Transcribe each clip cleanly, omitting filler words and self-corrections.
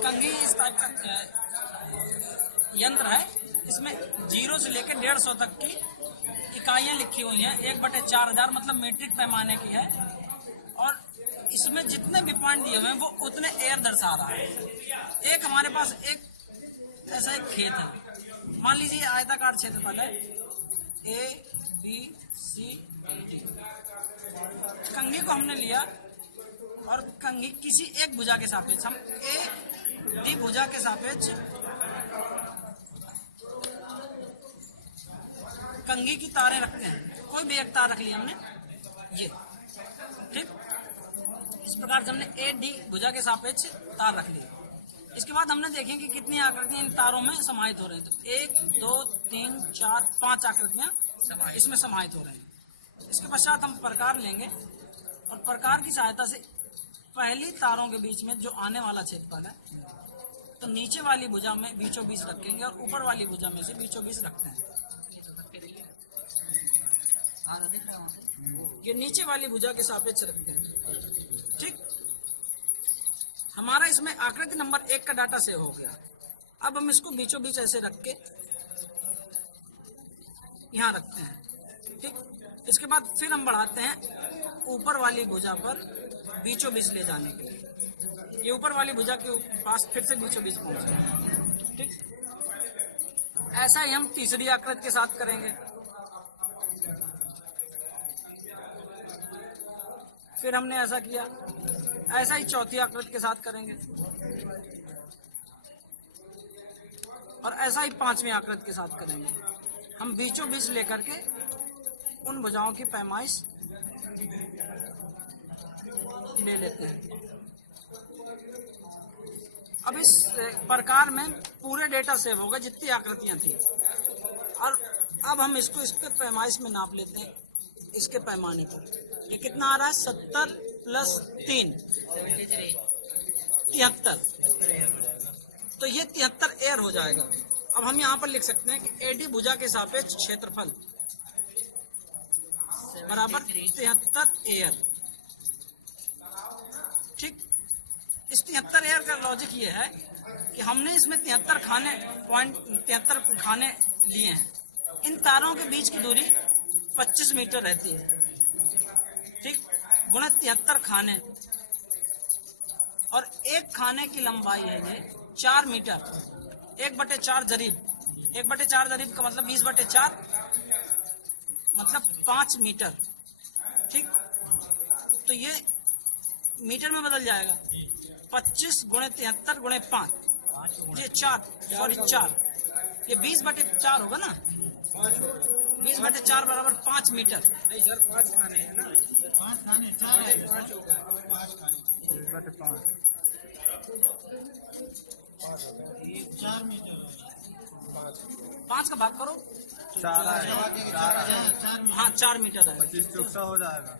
कंघी इस टाइप का यंत्र है। इसमें 0 से लेकर 150 तक की इकाइयां लिखी हुई हैं। 1/4000 मतलब मीट्रिक पैमाने की है। और इसमें जितने भी पॉइंट दिए हुए हैं वो उतने एयर दर्शा रहा है। एक हमारे पास एक ऐसा एक खेत है, मान लीजिए आयताकार क्षेत्रफल है ABCD। कंघी को हमने लिया और कंघी किसी एक भुजा के सापेक्ष, हम AD भुजा के सापेक्ष कंघी की तारें रखते हैं। कोई भी एक तार रख ली हमने, ये ठीक। इस प्रकार से हमने AD भुजा के सापेक्ष तार रख ली। इसके बाद हमने देखें कि कितनी आकृतियां इन तारों में समाहित हो रही हैं। तो 1 2 3 4 5 आकृतियां इसमें समाहित हो रही हैं। इसके पश्चात हम प्रकार लेंगे और प्रकार की सहायता से पहली तारों के बीच में जो आने वाला क्षेत्रफल है, तो नीचे वाली भुजा में बीचों बीच रखेंगे और ऊपर वाली भुजा में से बीचों बीच रखते हैं। ये नीचे वाली भुजा के सापेक्ष रखते हैं, ठीक। हमारा इसमें आकृति नंबर 1 का डाटा सेव हो गया। अब हम इसको बीचों बीच ऐसे रख के यहाँ रखते हैं, ठीक। इसके बाद फिर हम बढ़ाते हैं ऊपर वाली भुजा पर बीचों बीच ले जाने के लिए। ये ऊपर वाली भुजा के पास फिर से बीचों बीच पहुंचे, ठीक। ऐसा ही हम तीसरी आकृति के साथ करेंगे। फिर हमने ऐसा किया, ऐसा ही चौथी आकृति के साथ करेंगे और ऐसा ही पांचवी आकृति के साथ करेंगे। हम बीचों बीच लेकर के उन भुजाओं की पैमाइश ले लेते हैं। अब इस प्रकार में पूरे डेटा सेव होगा जितनी आकृतियां थी। और अब हम इसको इसके पैमाइश में नाप लेते हैं। इसके पैमाने पर ये कितना आ रहा है? 70 + 3 73। तो ये 73 एयर हो जाएगा। अब हम यहाँ पर लिख सकते हैं कि AD भुजा के सापेक्ष क्षेत्रफल बराबर 73 एयर, ठीक। इस 73 एयर का लॉजिक ये है कि हमने इसमें 73 खाने लिए हैं। इन तारों के बीच की दूरी 25 मीटर रहती है, ठीक। गुणा 73 खाने, और एक खाने की लंबाई है ये 4 मीटर। 1/4 जरीब, 1/4 जरीब का मतलब 20/4 मतलब 5 मीटर, ठीक। तो ये मीटर में बदल जाएगा। 25 × 73 × 5, ये 4 ये 20/4 होगा ना। 20/4 बराबर 5 मीटर। नहीं सर, 5 खाने हैं ना। 5 खाने 4 है, 5 होगा। 5 खाने 4 मीटर। 5 का भाग करो, 4 हाँ 4 मीटर है। 25 चौक हो जाएगा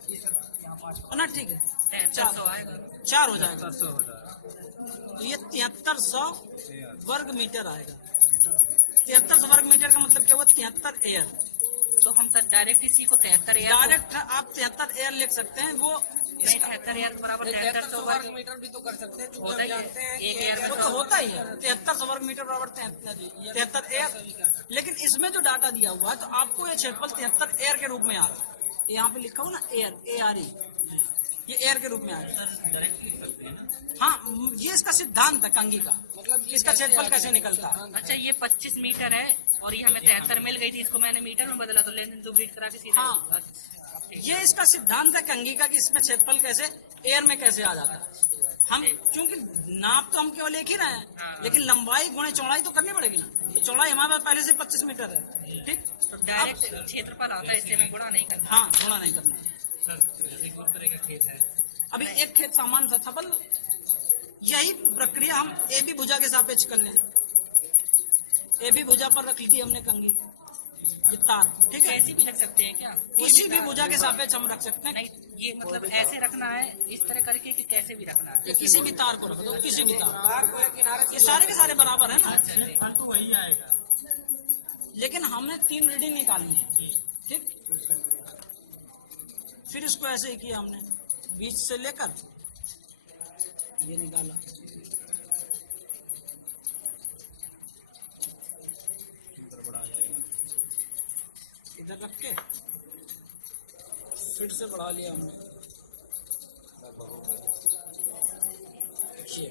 ना, ठीक है। 4 हो जाएगा। 700 हो जाएगा। तो ये 7300 वर्ग मीटर आएगा। 7300 वर्ग मीटर का मतलब क्या हुआ? 73 एयर। तो हम सर डायरेक्ट इसी को 73 एयर, डायरेक्ट आप 73 एयर लिख सकते हैं। वो 73 एयर के बराबर 7300 वर्ग मीटर भी तो कर सकते हैं। होता ही है। एक एयर में वो तो होता ही है। 7300 वर्ग मीटर बराबर 73 एयर। लेकिन इसमें जो डाटा दिया हुआ है, तो आपको ये क्षेत्रफल 73 एयर के रूप में आ रहा है। यहाँ पे लिखा हो ना एयर, ARE, ये एयर के रूप में आ रहा है। हाँ, ये इसका सिद्धांत है कंघी का, मतलब इसका क्षेत्रफल कैसे निकलता है। अच्छा, ये 25 मीटर है और ये हमें 73 मिल गई थी। इसको मैंने मीटर में बदला तो लेन देन करा के सीधे। हाँ, ये इसका सिद्धांत है कंघी का कि इसमें क्षेत्रफल कैसे एयर में कैसे आ जाता है। हम क्योंकि नाप तो हम केवल एक ही रहे हैं, लेकिन लंबाई गुणे चौड़ाई तो करनी पड़ेगी ना। तो चौड़ाई हमारे पास पहले से 25 मीटर है, ठीक। तो डायरेक्ट क्षेत्रफल आता है, इसलिए गुणा नहीं करना। हाँ, गुणा नहीं करना। एक और तरह का खेत है। अभी एक खेत सामान था छपल, यही प्रक्रिया हम AB भुजा के सापेक्ष कर लें। AB भुजा पर रख ली हमने कंघी की तार, ठीक है। ऐसी भी रख सकते हैं क्या? किसी भी भुजा के सापेक्ष हम रख सकते हैं। नहीं, ये मतलब ऐसे रखना है इस तरह करके कि कैसे भी रखना है। ये किसी भी तार को रख दो, किसी भी तार। ये सारे के सारे बराबर है ना, फल तो वही आएगा। लेकिन हमने 3 रीडिंग निकाली है, ठीक। फिर इसको ऐसे ही किया हमने, बीच से लेकर ये निकाला, रख के फिर से बढ़ा लिया हमने ये।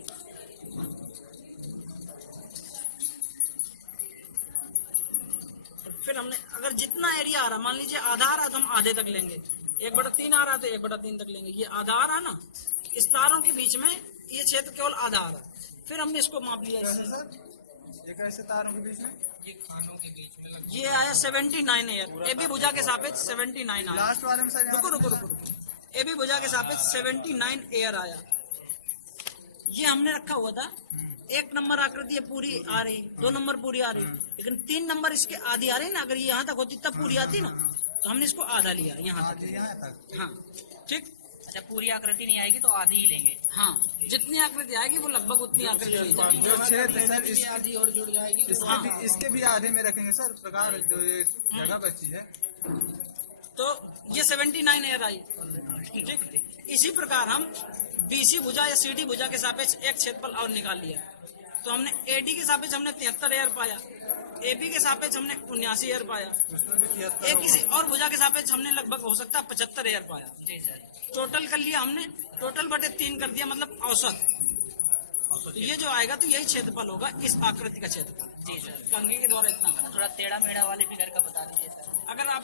फिर हमने अगर जितना एरिया आ रहा, मान लीजिए आधा आ रहा तो हम आधे तक लेंगे, 1/3 आ रहा तो 1/3 तक लेंगे। ये आधा आ रहा ना, इस तारों के बीच में ये क्षेत्र केवल आधा आ रहा। फिर हमने इसको माप लिया कैसे इससे। सर, ये कैसे तारों के बीच में? ये खानों के बीच में लग ये आया 79 एयर, ए बी भुजा के सापेक्ष 79 आया। लास्ट वाले में सर यहाँ रुको रुको रुको ए बी भुजा के सापेक्ष 79 एयर आया। ये हमने रखा हुआ था, 1 नंबर आकृति ये पूरी आ रही, 2 नंबर पूरी आ रही, लेकिन 3 नंबर इसके आधी आ रही ना। अगर ये यहाँ तक होती तब पूरी आती ना, तो हमने इसको आधा लिया यहाँ तक। यहाँ तक। हाँ ठीक। अच्छा, पूरी आकृति नहीं आएगी तो आधी ही लेंगे। हाँ, जितनी आकृति आएगी वो लगभग उतनी आकृति ली जाएगी। जो क्षेत्र सर ये आधी और जुड़ जाएगी। इसके भी आधे में रखेंगे सर, प्रकार जो ये जगह बची है। तो ये 79 एयर आई। ठीक, इसी प्रकार हम बीसी भुजा या सीडी भुजा के सापेक्ष एक क्षेत्रफल और निकाल लिया। तो हमने एडी के सापेक्ष हमने 73 एयर पाया, एबी के सापेक्ष हमने 79 एयर पाया, एक किसी और भुजा के सापेक्ष हमने लगभग हो सकता है 75 एयर पाया। जी सर। टोटल कर लिया हमने, टोटल बटे 3 कर दिया, मतलब औसत। तो ये जो आएगा तो यही क्षेत्रफल होगा इस आकृति का क्षेत्रफल। जी सर। कंघी के द्वारा इतना करना। थोड़ा टेढ़ा मेढ़ा वाले फिगर का बता दीजिए सर। अगर आप